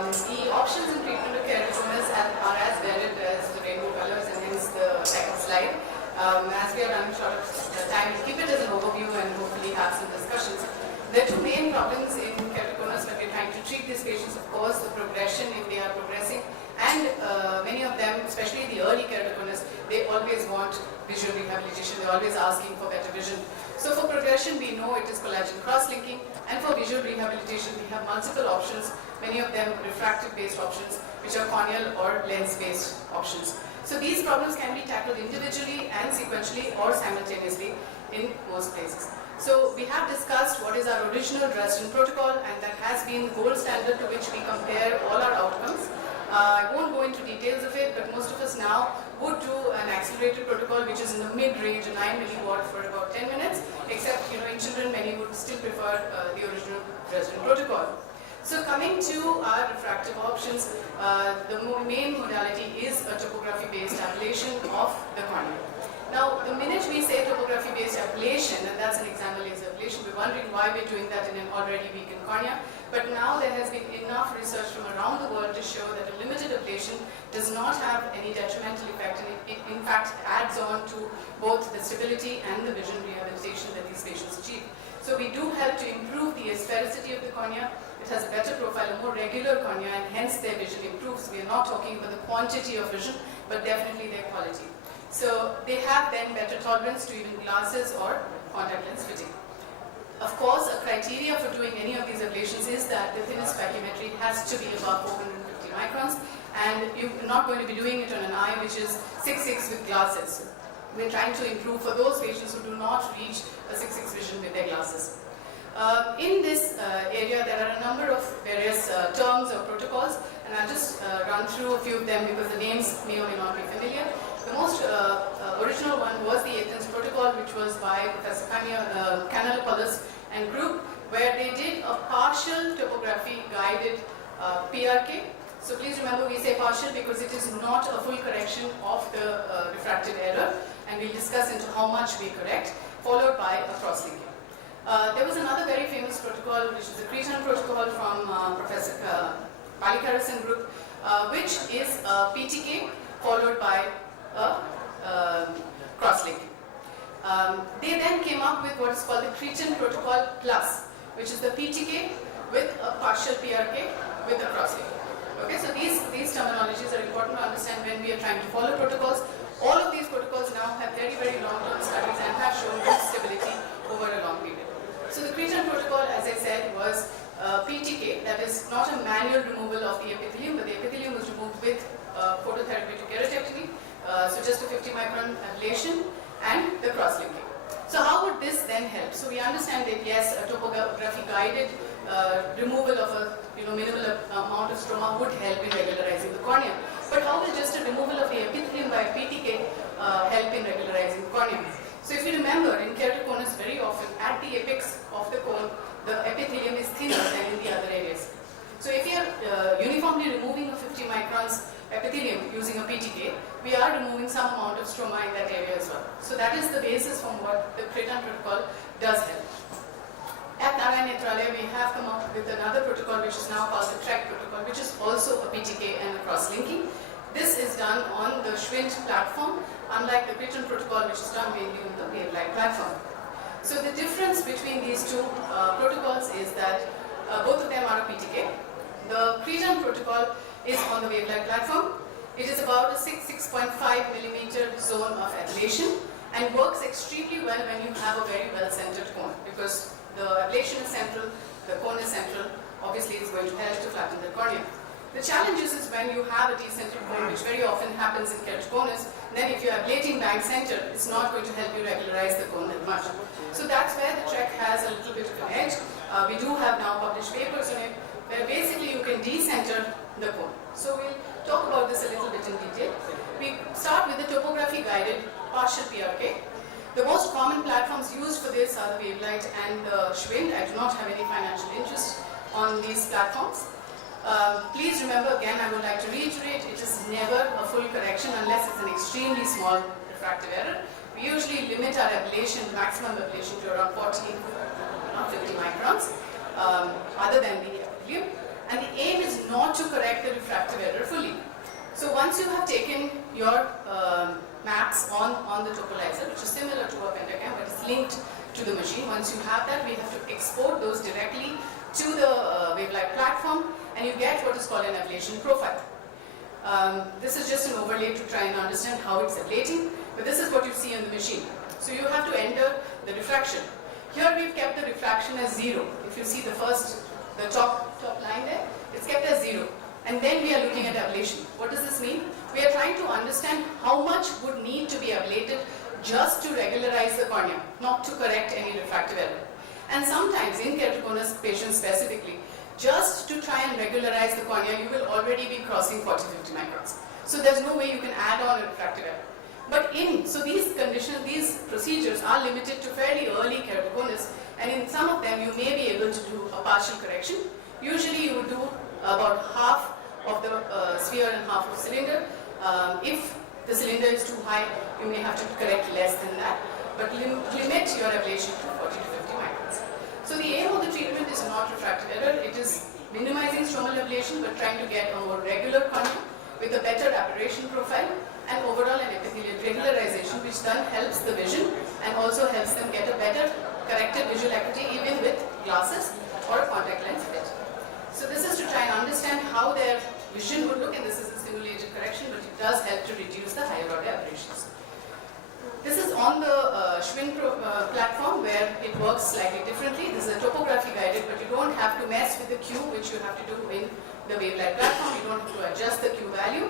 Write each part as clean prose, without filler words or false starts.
The options in treatment of keratoconus are as varied as the rainbow colors, and hence the second slide. As we are running short of time, we'll keep it as an overview and hopefully have some discussions. There are two main problems in keratoconus when we're trying to treat these patients. Of course, the progression if they are progressing, and many of them, especially the early keratoconus, they always want visual rehabilitation. They're always asking for better vision. So for progression, we know it is collagen cross-linking, and for visual rehabilitation, we have multiple options, many of them refractive-based options, which are corneal or lens-based options. So these problems can be tackled individually and sequentially or simultaneously in most places. So we have discussed what is our original Dresden protocol, and that has been the gold standard to which we compare all our outcomes. I won't go into details of it, but most of us now would do an accelerated protocol which is in the mid-range, 9 milliwatt for about 10 minutes, except in children, many would still prefer the original Dresden protocol. So coming to our refractive options, the main modality is a topography-based ablation of the cornea. Now, the minute we say topography-based ablation, and that's an example laser ablation, we're wondering why we're doing that in an already weakened cornea. But now there has been enough research from around the world to show that a limited ablation does not have any detrimental effect, and it in fact adds on to both the stability and the vision rehabilitation that these patients achieve. So we do help to improve the asphericity of the cornea. It has a better profile, a more regular cornea, and hence their vision improves. We are not talking about the quantity of vision, but definitely their quality. So they have then better tolerance to even glasses or contact lens fitting. Of course, a criteria for doing any of these ablations is that the thinnest pachymetry has to be above 450 microns, and you're not going to be doing it on an eye which is 6/6 with glasses. We're trying to improve for those patients who do not reach a 6/6 vision with their glasses. In this area, there are a number of various terms or protocols, and I'll just run through a few of them because the names may or may not be familiar. The most original one was the Athens protocol, which was by Professor Kanellopoulos and group, where they did a partial topography guided PRK. So please remember, we say partial because it is not a full correction of the refractive error, and we'll discuss into how much we correct, followed by a cross-linking. There was another very famous protocol, which is the Cretan protocol from Professor Palikaras and group, which is PTK followed by a cross-link. They then came up with what is called the Cretan protocol plus, which is the PTK with a partial PRK with a cross-link. Okay, so these terminologies are important to understand when we are trying to follow protocols. All of these protocols now have very, very long-term studies and have shown good stability over a long period. So the Cretan protocol, as I said, was PTK, that is not a manual removal of the epithelium, but the epithelium was removed with phototherapeutic keratectomy, so just a 50 micron ablation and the cross-linking. So how would this then help? So we understand that yes, a topography guided removal of a minimal amount of stroma would help in regularizing the cornea. But how will just a removal of the epithelium by PTK help in regularizing the cornea? So if you remember, in keratoconus, very often at the apex of the cone, the epithelium is thinner than in the other areas. So if you are uniformly removing a 50 microns epithelium using a PTK, we are removing some amount of stroma in that area as well. So that is the basis from what the Cretan protocol does help. At Narayana Nethralaya, we have come up with another protocol which is now called the TREC protocol, which is also a PTK and a cross-linking. This is done on the Schwind platform, unlike the Cretan protocol, which is done mainly on the Wavelight platform. So the difference between these two protocols is that both of them are a PTK. The Cretan protocol is on the Wavelight platform. It is about a 6.5 millimeter zone of ablation and works extremely well when you have a very well-centered cone, because the ablation is central, the cone is central, obviously it's going to help to flatten the cornea. The challenge is when you have a decentered cone, which very often happens in keratoconus, then if you're ablating bank centered, it's not going to help you regularize the cone that much. So that's where the TREC has a little bit of an edge. We do have now published papers on it, where basically you can decenter the cone. So we'll talk about this a little bit in detail. We start with the topography guided partial PRK. The most common platforms used for this are the Wavelight and the Schwind. I do not have any financial interest on these platforms. Please remember, again, I would like to reiterate, it is never a full correction unless it's an extremely small refractive error. We usually limit our ablation, maximum ablation, to around 40, not 50 microns, other than the epithelium. And the aim is not to once you have taken your maps on the topolizer, which is similar to a pentacam but it's linked to the machine, once you have that, we have to export those directly to the wavelight platform, and you get what is called an ablation profile. This is just an overlay to try and understand how it's ablating, but this is what you see on the machine. So you have to enter the refraction. Here we've kept the refraction as 0. If you see the top line there, it's kept as 0. And then we are looking at ablation. What does this mean? We are trying to understand how much would need to be ablated just to regularize the cornea, not to correct any refractive error. And sometimes in keratoconus patients specifically, just to try and regularize the cornea, you will already be crossing 40-50 microns. So there's no way you can add on a refractive error. But so these conditions, these procedures are limited to fairly early keratoconus, and in some of them you may be able to do a partial correction. Usually you would do about half of the sphere and half of cylinder. If the cylinder is too high, you may have to correct less than that, but limit your ablation to 40 to 50 microns. So the aim of the treatment is not refractive error, it is minimizing stromal ablation but trying to get a more regular cornea with a better aberration profile and overall an epithelial regularization, which then helps the vision and also helps them get a better corrected visual acuity even with glasses or a contact lens fit. So this is to try and understand how their vision would look, and this is a simulated correction, but it does help to reduce the higher order aberrations. This is on the Schwinn platform where it works slightly differently. This is a topography guided, but you don't have to mess with the Q, which you have to do in the wavelight platform. You don't have to adjust the Q value.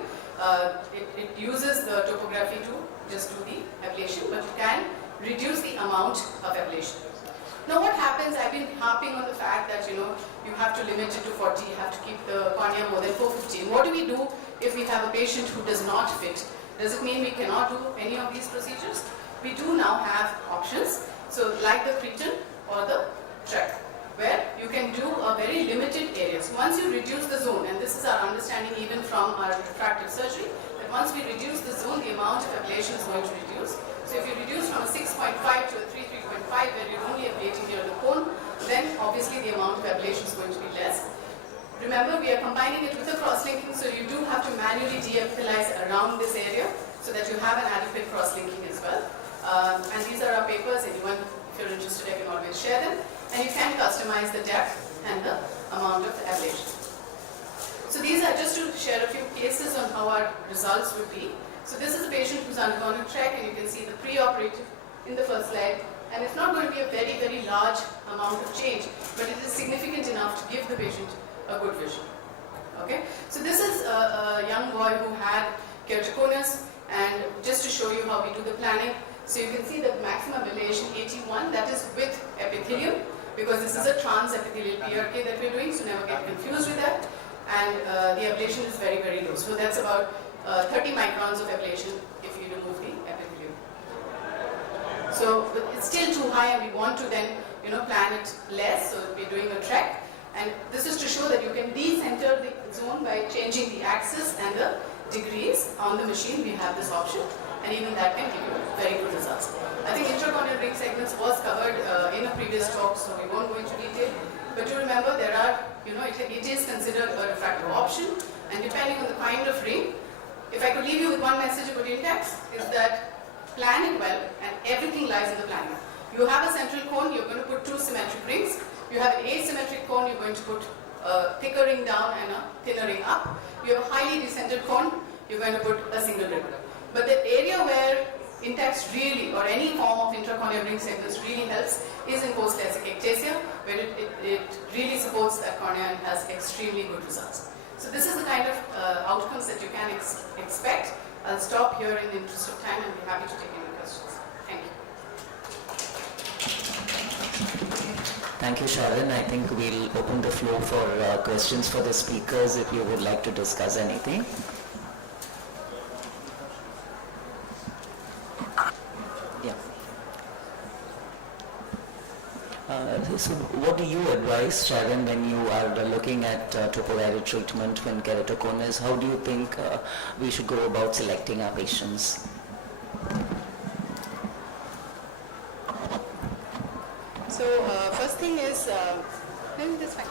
It uses the topography to just do the ablation, but you can reduce the amount of ablation. Now what happens, I've been harping on the fact that you have to limit it to 40, you have to keep the cornea more than 450. What do we do if we have a patient who does not fit? Does it mean we cannot do any of these procedures? We do now have options, so like the cretin or the track, where you can do a very limited area. So once you reduce the zone, and this is our understanding even from our refractive surgery, that once we reduce the zone, the amount of ablation is going to reduce. So if you reduce from a 6.5 to a 3.5, where you're only ablating near the cone, then obviously the amount of ablation is going to be less. Remember, we are combining it with a cross-linking, so you do have to manually de-epithelize around this area so that you have an adequate cross-linking as well. And these are our papers. Anyone, if you're interested, I can always share them. And you can customize the depth and the amount of ablation. So these are just to share a few cases on how our results would be. So this is a patient who's undergone a track, and you can see the pre-operative in the first slide. And it's not going to be a very, very large amount of change, but it is significant enough to give the patient a good vision. Okay, so this is a young boy who had keratoconus, and just to show you how we do the planning, so you can see the maximum ablation 81, that is with epithelium, because this is a trans-epithelial PRK that we're doing, so never get confused with that. And the ablation is very, very low. So that's about 30 microns of ablation if you remove the epithelium. So it's still too high, and we want to then plan it less, so we're doing a track. And this is to show that you can decenter the zone by changing the axis and the degrees. On the machine we have this option, and even that can give you very good results. I think intracorneal ring segments was covered in a previous talk, so we won't go into detail. But to remember, there are, it is considered a refractive option, and depending on the kind of ring, if I could leave you with one message about Intex, is that plan it well, and everything lies in the planning. You have a central cone, you're going to put two symmetric rings. You have an asymmetric cone, you're going to put a thicker ring down and a thinner ring up. You have a highly decentered cone, you're going to put a single ring. But the area where Intex really, or any form of intracorneal ring segments really helps, is in post-LASIK ectasia, where it really supports that cornea and has extremely good results. So this is the kind of outcomes that you can expect. I'll stop here in the interest of time and be happy to take any questions. Thank you. Thank you, Sharon. I think we'll open the floor for questions for the speakers if you would like to discuss anything. Yeah. So what do you advise, Sharon, when you are looking at topo-guided treatment when keratoconus? How do you think we should go about selecting our patients? So first thing is, maybe this fine.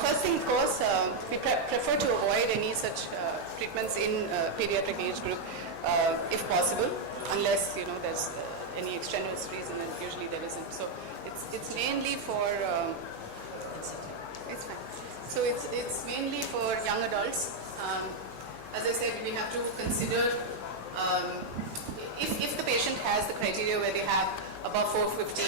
First thing, of course, we prefer to avoid any such treatments in pediatric age group if possible, unless there's any extraneous reason, and usually there isn't. So it's mainly for it's fine. So it's mainly for young adults. As I said, we have to consider if the patient has the criteria where they have above 450,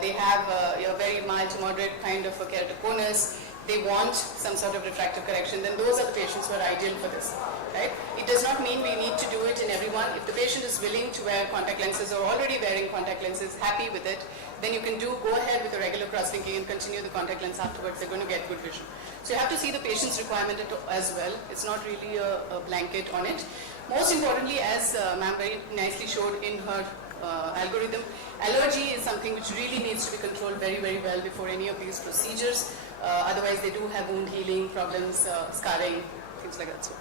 they have a very mild to moderate kind of a keratoconus, they want some sort of refractive correction, then those are the patients who are ideal for this, right? It does not mean we need to do it in everyone. If the patient is willing to wear contact lenses or already wearing contact lenses, happy with it, then you can go ahead with the regular cross-linking and continue the contact lens afterwards. They're going to get good vision. So you have to see the patient's requirement as well. It's not really a blanket on it. Most importantly, as ma'am very nicely showed in her algorithm, allergy is something which really needs to be controlled very, very well before any of these procedures. Otherwise, they do have wound healing problems, scarring, things like that. So.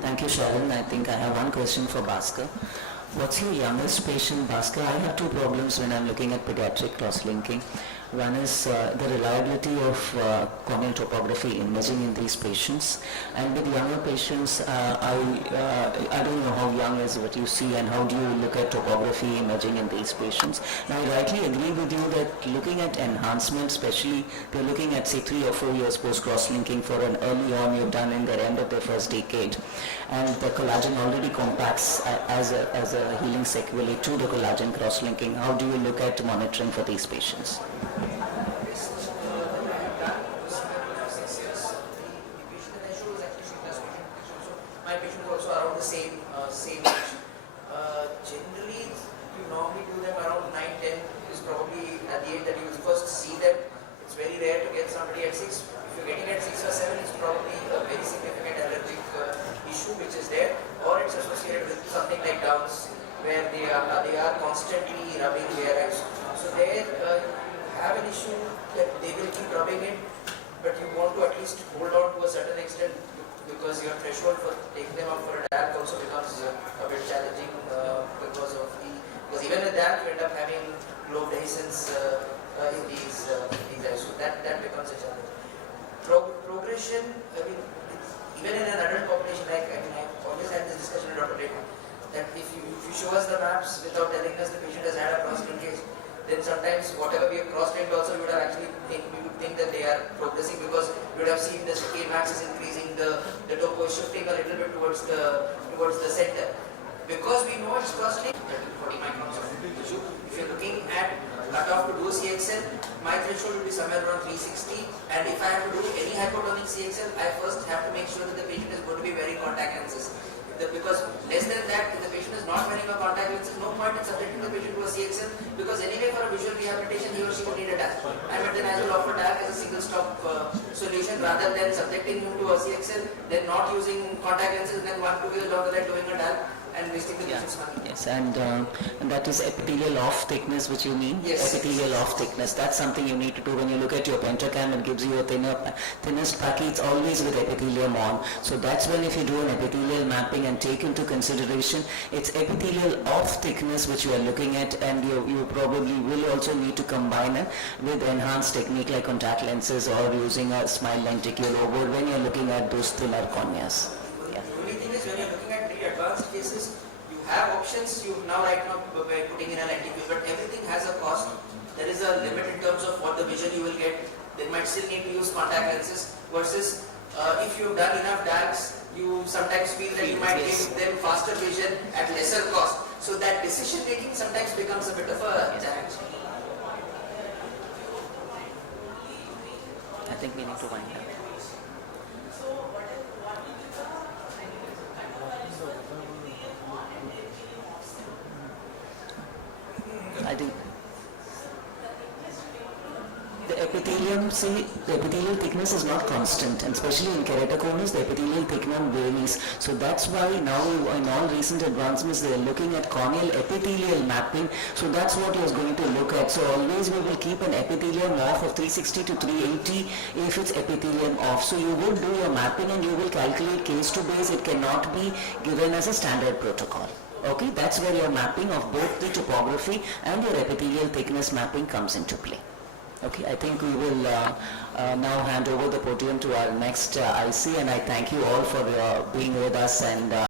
Thank you, Sharon. I think I have one question for Bhaskar. What's your youngest patient, Bhaskar? I have two problems when I'm looking at pediatric cross-linking. One is the reliability of corneal topography imaging in these patients, and with younger patients, I don't know how young is what you see, and how do you look at topography imaging in these patients. Now, I rightly agree with you that looking at enhancement, especially they're looking at say 3 or 4 years post cross-linking for an early on you've done in their end of their first decade, and the collagen already compacts as a healing sequelae to the collagen cross-linking. How do you look at monitoring for these patients? My patient was also around the same age. Generally, you normally do them around 9-10 is probably at the age that you first see them. It's very rare to get somebody at 6. If you're getting at 6 or 7, it's probably a very significant allergic issue which is there, or it's associated with something like Downs, where they are constantly rubbing their eyes. So there you have an issue that they will keep rubbing it, but you want to at least hold on to a certain extent, because your threshold for taking them up for a DAC also becomes a bit challenging because even with that you end up having globe dehiscence in these eyes, so that becomes a challenge. Progression, I mean, even in an adult population, I've always had this discussion with Dr. Leku, that if you show us the maps without telling us the patient has had a cross-linkage, then sometimes whatever we have cross-linked also we would have actually think that they are progressing, because we would have seen the K max is increasing, the topo is shifting a little bit towards the center. Because we know it's cross-linked, 40 microns of tissue. If you're looking at cutoff to do CXL, my threshold will be somewhere around 360, and if I have to do any hypotonic CXL, I first have to make sure that the patient is going to be wearing contact lenses. Because less than that, if the patient is not wearing a contact lenses, no point in subjecting the patient to a CXL, because anyway for a visual rehabilitation he or she would need a DAC. And then I will offer DAC as a single stop solution, rather than subjecting him to a CXL, then not using contact lenses, and then 1-2 years down the line doing a DAC and wasting the patient's money. Yes, and that is epithelial off thickness which you mean? Yes. Epithelial off thickness, that's something you need to do when you look at your pentacam. It gives you a thinnest package, it's always with epithelium on. So that's when if you do an epithelial mapping and take into consideration its epithelial off thickness which you are looking at, and you probably will also need to combine it with enhanced technique like contact lenses or using a smile lenticule over when you're looking at those thinner corneas. The only thing is, when you're looking at very advanced cases, you have options. You right now by putting in a lenticule, but everything has a cost. There is a limit in terms of what the vision you will get. They might still need to use contact lenses, versus if you've done enough DAGs, you sometimes feel that you might give them faster vision at lesser cost. So that decision making sometimes becomes a bit of a challenge. I think we need to wind up. I think the epithelium, the epithelial thickness is not constant, and especially in keratoconus, the epithelial thickness varies. So that's why now in all recent advancements they are looking at corneal epithelial mapping. So that's what you're going to look at. So always we will keep an epithelium off of 360 to 380 if it's epithelium off. So you will do your mapping and you will calculate case to base. It cannot be given as a standard protocol. Okay, that's where your mapping of both the topography and your epithelial thickness mapping comes into play. Okay, I think we will now hand over the podium to our next IC, and I thank you all for being with us and